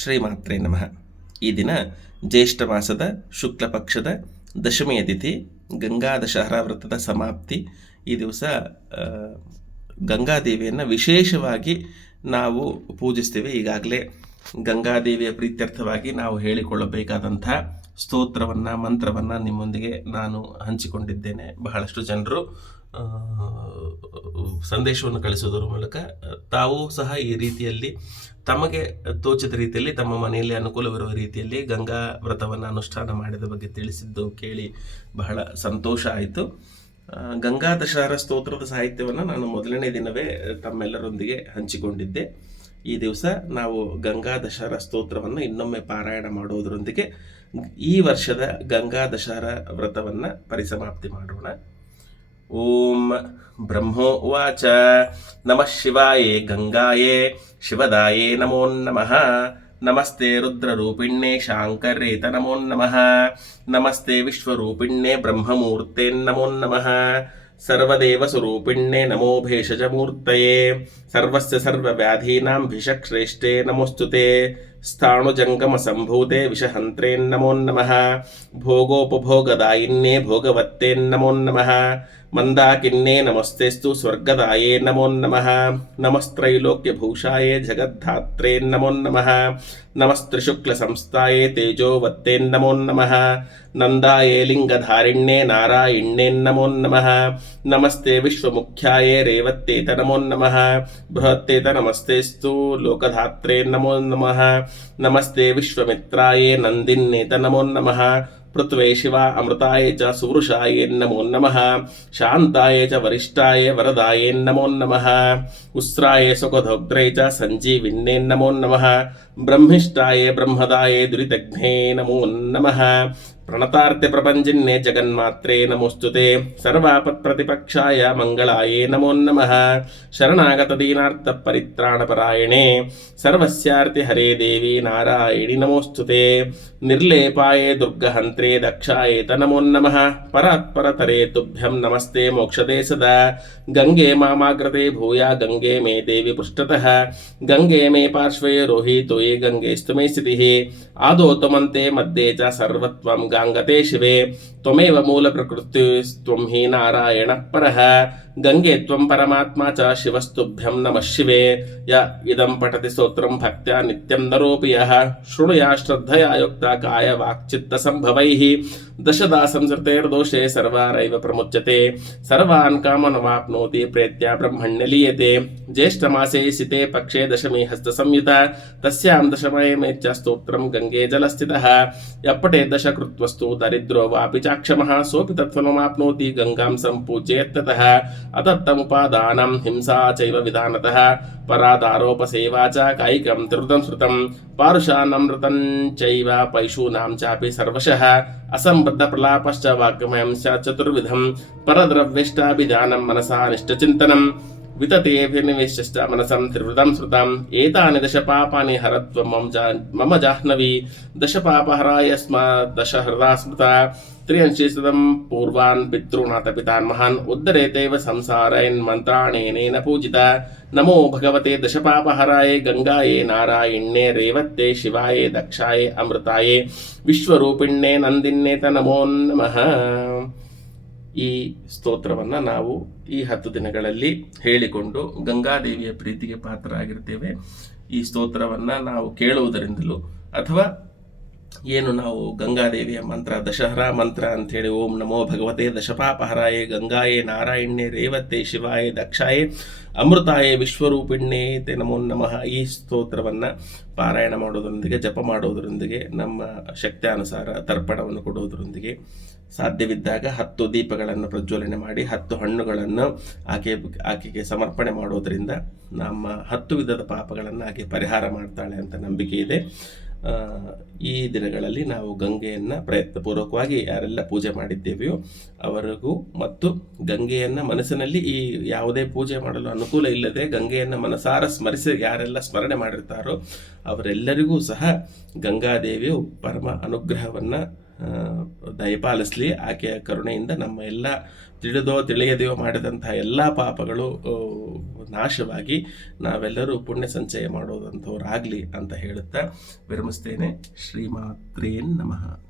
ಶ್ರೀಮಾತ್ರೇ ನಮಃ. ಈ ದಿನ ಜ್ಯೇಷ್ಠ ಮಾಸದ ಶುಕ್ಲ ಪಕ್ಷದ ದಶಮಿಯ ತಿಥಿ, ಗಂಗಾ ದಶಹರಾ ವ್ರತದ ಸಮಾಪ್ತಿ. ಈ ದಿವಸ ಗಂಗಾದೇವಿಯನ್ನು ವಿಶೇಷವಾಗಿ ನಾವು ಪೂಜಿಸ್ತೇವೆ. ಈಗಾಗಲೇ ಗಂಗಾದೇವಿಯ ಪ್ರೀತ್ಯರ್ಥವಾಗಿ ನಾವು ಹೇಳಿಕೊಳ್ಳಬೇಕಾದಂಥ ಸ್ತೋತ್ರವನ್ನು, ಮಂತ್ರವನ್ನು ನಿಮ್ಮೊಂದಿಗೆ ನಾನು ಹಂಚಿಕೊಂಡಿದ್ದೇನೆ. ಬಹಳಷ್ಟು ಜನರು ಸಂದೇಶವನ್ನು ಕಳಿಸುವುದರ ಮೂಲಕ ತಾವೂ ಸಹ ಈ ರೀತಿಯಲ್ಲಿ ತಮಗೆ ತೋಚಿದ ರೀತಿಯಲ್ಲಿ ತಮ್ಮ ಮನೆಯಲ್ಲಿ ಅನುಕೂಲವಿರುವ ರೀತಿಯಲ್ಲಿ ಗಂಗಾ ವ್ರತವನ್ನು ಅನುಷ್ಠಾನ ಮಾಡಿದ ಬಗ್ಗೆ ತಿಳಿಸಿದ್ದು ಕೇಳಿ ಬಹಳ ಸಂತೋಷ ಆಯಿತು. ಗಂಗಾ ದಶಹರಾ ಸ್ತೋತ್ರದ ಸಾಹಿತ್ಯವನ್ನು ನಾನು ಮೊದಲನೇ ದಿನವೇ ತಮ್ಮೆಲ್ಲರೊಂದಿಗೆ ಹಂಚಿಕೊಂಡಿದ್ದೆ. ಈ ದಿವಸ ನಾವು ಗಂಗಾ ದಶಹರಾ ಸ್ತೋತ್ರವನ್ನು ಇನ್ನೊಮ್ಮೆ ಪಾರಾಯಣ ಮಾಡೋದರೊಂದಿಗೆ ಈ ವರ್ಷದ ಗಂಗಾ ದಶಹರಾ ವ್ರತವನ್ನು ಪರಿಸಮಾಪ್ತಿ ಮಾಡೋಣ. ಓಂ ಬ್ರಹ್ಮೋ ಉವಾಚ ನಮಃ ಶಿವಾಯೇ ಗಂಗಾಯೇ ಶಿವದಾಯೇ ನಮೋ ನಮಃ. ನಮಸ್ತೆ ರುದ್ರರೂಪಿಣ್ಯೇ ಶಾಂಕರೇತ ನಮೋ ನಮಃ. ನಮಸ್ತೆ ವಿಶ್ವರೂಪಿಣ್ಯೇ ಬ್ರಹ್ಮಮೂರ್ತೆ ನಮೋ ನಮಃ. ಸರ್ವದೇವಸ್ವರೂಪಿಣ್ಯೇ ನಮೋ ಭೇಷಜಮೂರ್ತಯೇ. ಸರ್ವಸ್ಯ ಸರ್ವವ್ಯಾಧೀನಾಂ ಭಿಷಕ್ಶ್ರೇಷ್ಠೇ ನಮೋಸ್ತುತೆ. ಸ್ಥಾಣುಜಂಗಮಸಂಭೂತೆ ವಿಷಹಂತ್ರೇ ನಮೋ ನಮಃ. ಭೋಗೋಪಭೋಗದಾಯಿನ್ಯೇ ಭೋಗವತ್ತೇ ನಮೋ ನಮಃ. ಮಂದಾಕಿನ್ಯೇ ನಮಸ್ತೆಸ್ತು ಸ್ವರ್ಗದಾಯೇ ನಮೋ ನಮಃ. ನಮಸ್ತ್ರೈಲೋಕ್ಯಭೂಷಾಯೇ ಜಗದ್ಧಾತ್ರೇ ನಮೋ ನಮಃ. ನಮಸ್ತ್ರಿಶುಕ್ಲಸಂಸ್ಥಾಯೇ ತೇಜೋವತ್ತೇ ನಮೋ ನಮಃ. ನಂದಾಯೇ ಲಿಂಗಧಾರಿಣ್ಯೇ ನಾರಾಯಣ್ಯೇ ನಮೋ ನಮಃ. ನಮಸ್ತೆ ವಿಶ್ವಮುಖ್ಯಾಯೇ ರೇವತ್ತೇತ ನಮೋ ನಮಃ. ಬೃಹತ್ತೇತ ನಮಸ್ತೆಸ್ತು ಲೋಕಧಾತ್ರೇ ನಮೋ ನಮಃ. ನಮಸ್ತೆ ವಿಶ್ವಮಿತ್ರಾಯೇ ನಂದಿನ್ನೇತ ನಮೋ ನಮಃ. ಪೃಥ್ವೇ ಶಿವ ಅಮೃತಾಯ ಚ ಸುವೃಷಾಯೇ ನಮೋ ನಮಃ. ಶಾಂತಾಯ ಚ ವರಿಷ್ಠಾಯ ವರದಾಯೇ ನಮೋ ನಮಃ. ಉಸ್ರಾಯ ಸುಖಧೋಗ್ರೇ ಚ ಸಂಜೀವಿನ್ಯೇ ನಮೋ ನಮಃ. ಬ್ರಹ್ಮಿಷ್ಠಾಯ ಬ್ರಹ್ಮದಾಯ ದುರಿತಘ್ನೇ ನಮೋ ನಮಃ. ಪ್ರಣತಾರ್ಥ ಪ್ರಪಂಚಿನ್ಯೇ ಜಗನ್ಮಾತ್ರೇ ನಮೋಸ್ತುತೆ. ಸರ್ವಾಪತ್ಪ್ರತಿಪಕ್ಷಾಯ ಮಂಗಳಾಯೇ ನಮೋ ನಮಃ. ಶರಣಾಗತ ದೀನಾರ್ಥ ಪರಿತ್ರಾಣಪರಾಯಣೇ ಸರ್ವಸ್ಯಾರ್ತಿ ಹರೇ ದೇವಿ ನಾರಾಯಣಿ ನಮೋಸ್ತುತೆ. ನಿರ್ಲೇಪಾಯೇ ದುರ್ಗಹಂತ್ರೇ ದಕ್ಷಾಯೇತ ನಮೋ ನಮಃ. ಪರಾತ್ಪರತರೇ ತುಭ್ಯಂ ನಮಸ್ತೆ ಮೋಕ್ಷದೇ ಸದಾ. ಗಂಗೆ ಮಾಮಾಗ್ರತೆ ಭೂಯ ಗಂಗೆ ಮೇ ದೇವಿ ಪೃಷ್ಠತಃ. ಗಂಗೆ ಮೇ ಪಾರ್ಶ್ವೇ ರೋಹಿ ತೋಯಿ ಗಂಗೆ ಸ್ತುಮೇ ಸ್ಥಿತಿಃ. ಆದೋ ತ್ವಮಂತೆ ಮಧ್ಯೆ ಚ ಸರ್ವತ್ವಂ ಗಾಂಗತೆ ಶಿವೆ. ತ್ವಮೇವ ಮೂಲ ಪ್ರಕೃತಿ ತ್ವಂ ಹಿ ನಾರಾಯಣ ಪರಃ. ಗಂಗೆ ತ್ವಂ ಪರಮಾತ್ಮ ಚ ಶಿವಸ್ತುಭ್ಯಂ ನಮಃ ಶಿವೆ. ಯ ಇದಂ ಪಠತಿ ಸ್ತೋತ್ರಂ ಭಕ್ತ್ಯಾ ನಿತ್ಯಂ ನರೋಪಿ ಯಃ. ಶೃಣುಯಾ ಶ್ರದ್ಧಯಾ ಯುಕ್ತ ಕಾಯ ವಾಕ್ಚಿತ್ತ ಸಂಭವೈಃ. ದಶದಾ ಸಂಸೃತೈರ್ದೋಷೇ ಸರ್ವಾರೈವ ಪ್ರಮುಚ್ಯತೆ. ಸರ್ವಾನ್ ಕಾಮನವಾಪ್ನೋತಿ ಪ್ರೇತ್ಯ ಬ್ರಹ್ಮಣ್ಯ ಲೀಯತೆ. ಜ್ಯೇಷ್ಠಮಾಸೇ ಸಿತೆ ಪಕ್ಷೇ ದಶಮಿ ಹಸ್ತ ಸಂಯುತ. ತಸ್ಯಾಂ ದಶಮಯಮೇಚ್ಛ ಸ್ತೋತ್ರಂ ಗಂಗೆ ಜಲಸ್ಥಿತಃ. ಯಪ್ಪಟೇ ದಶ ಕೃತ್ವಸ್ತು ದರಿದ್ರೋ ವಾಪಿ ಚಾಕ್ಷಮಃ. ಸೋಪಿ ತತ್ಫಲಮಾಪ್ನೋತಿ ಗಂಗಾಂ ಸಂಪೂಜ್ಯೇತ್ತತಃ. ಅತತ್ತಮುಪಾದಾನಂ ಹಿಂಸಾ ಚೈವ ವಿಧಾನತಃ. ಪರಾದಾರೋಪಸೇವಾ ಚ ಕಾಯಿಕಂ ತ್ರಿವೃತಂ ಶ್ರುತಂ. ಪಾರುಷಾನಮೃತಂ ಚೈವ ಪೈಶೂನಾಂ ಚಾಪಿ ಸರ್ವಶಃ. ಅಸಂಬದ್ಧ ಪ್ರಲಾಪಶ್ಚ ವಾಗ್ಮಯಂ ಸ್ಯಾತ್ ಚತುರ್ವಿಧಂ. ಪರದ್ರವ್ಯಷ್ಟಾಭಿಧಾನಂ ಮನಸಾ ನಿಷ್ಠಚಿಂತನಂ. ವಿತತೇಭಿರ್ನಿವೇಶ್ಯಶ್ಚ ಮನಸಂ ತ್ರಿವೃತಂ ಶ್ರುತಂ. ಏತಾನಿ ದಶ ಪಾಪಾನಿ ಹರತ್ವಂ ಮಮ ಜಾಹ್ನವಿ. ದಶ ಪಾಪಹರಾಯ ಸ್ಮಾತ್ ದಶ ಹೃದಾ ಸ್ಮೃತ. ತ್ರಿಯಂಶಿ ಸದಂ ಪೂರ್ವಾನ್ ಪಿತॄನಾಥ ಪಿತಾನ್ಮಹಾನ್. ಉದ್ಧರೇತೈವ ಸಂಸಾರೈನ್ ಮಂತ್ರಾಣೇನೇನ ಪೂಜಿತ. ನಮೋ ಭಗವತೆ ದಶಪಾಪಹರಾಯ ಗಂಗಾಯೇ ನಾರಾಯಣ್ಯೇ ರೇವತ್ತೇ ಶಿವಾಯೇ ದಕ್ಷಾಯೇ ಅಮೃತಾಯೇ ವಿಶ್ವರೂಪಿಣ್ಯೇ ನಂದಿನ್ಯೇತ ನಮೋ ನಮಃ. ಈ ಸ್ತೋತ್ರವನ್ನು ನಾವು ಈ 10 ದಿನಗಳಲ್ಲಿ ಹೇಳಿಕೊಂಡು ಗಂಗಾದೇವಿಯ ಪ್ರೀತಿಗೆ ಪಾತ್ರರಾಗಿರ್ತೇವೆ. ಈ ಸ್ತೋತ್ರವನ್ನು ನಾವು ಕೇಳುವುದರಿಂದಲೂ ಅಥವಾ ಏನು ನಾವು ಗಂಗಾದೇವಿಯ ಮಂತ್ರ ದಶಹರಾ ಮಂತ್ರ ಅಂಥೇಳಿ ಓಂ ನಮೋ ಭಗವತೆ ದಶಪಾಪಹರಾಯೇ ಗಂಗಾಯೇ ನಾರಾಯಣ್ಯೇ ರೇವತ್ತೇ ಶಿವಾಯೇ ದಕ್ಷಾಯೇ ಅಮೃತಾಯೇ ವಿಶ್ವರೂಪಿಣ್ಯೇತೆ ನಮೋ ನಮಃ. ಈ ಸ್ತೋತ್ರವನ್ನು ಪಾರಾಯಣ ಮಾಡೋದರೊಂದಿಗೆ, ಜಪ ಮಾಡೋದರೊಂದಿಗೆ, ನಮ್ಮ ಶಕ್ತ್ಯಾನುಸಾರ ತರ್ಪಣವನ್ನು ಕೊಡೋದರೊಂದಿಗೆ, ಸಾಧ್ಯವಿದ್ದಾಗ 10 ದೀಪಗಳನ್ನು ಪ್ರಜ್ವಲನೆ ಮಾಡಿ 10 ಹಣ್ಣುಗಳನ್ನು ಆಕೆಗೆ ಸಮರ್ಪಣೆ ಮಾಡೋದರಿಂದ ನಮ್ಮ 10 ವಿಧದ ಪಾಪಗಳನ್ನು ಆಕೆ ಪರಿಹಾರ ಮಾಡ್ತಾಳೆ ಅಂತ ನಂಬಿಕೆ ಇದೆ. ಈ ದಿನಗಳಲ್ಲಿ ನಾವು ಗಂಗೆಯನ್ನು ಪ್ರಯತ್ನಪೂರ್ವಕವಾಗಿ ಯಾರೆಲ್ಲ ಪೂಜೆ ಮಾಡಿದ್ದೇವೆಯೋ ಅವರಿಗೂ ಮತ್ತು ಗಂಗೆಯನ್ನು ಮನಸ್ಸಿನಲ್ಲಿ ಈ ಯಾವುದೇ ಪೂಜೆ ಮಾಡಲು ಅನುಕೂಲ ಇಲ್ಲದೆ ಗಂಗೆಯನ್ನು ಮನಸಾರ ಸ್ಮರಿಸಿ ಯಾರೆಲ್ಲ ಸ್ಮರಣೆ ಮಾಡಿರ್ತಾರೋ ಅವರೆಲ್ಲರಿಗೂ ಸಹ ಗಂಗಾದೇವಿಯು ಪರಮ ಅನುಗ್ರಹವನ್ನು ದಯಪಾಲಿಸಲಿ. ಆಕೆಯ ಕರುಣೆಯಿಂದ ನಮ್ಮ ಎಲ್ಲ ತಿಳಿದೋ ತಿಳಿಯದೆಯೋ ಮಾಡಿದಂಥ ಎಲ್ಲ ಪಾಪಗಳು ನಾಶವಾಗಿ ನಾವೆಲ್ಲರೂ ಪುಣ್ಯ ಸಂಚಯ ಮಾಡೋದಂಥವ್ರಾಗಲಿ ಅಂತ ಹೇಳುತ್ತಾ ವಿರಮಿಸ್ತೇನೆ. ಶ್ರೀಮಾತ್ರೇ ನಮಃ.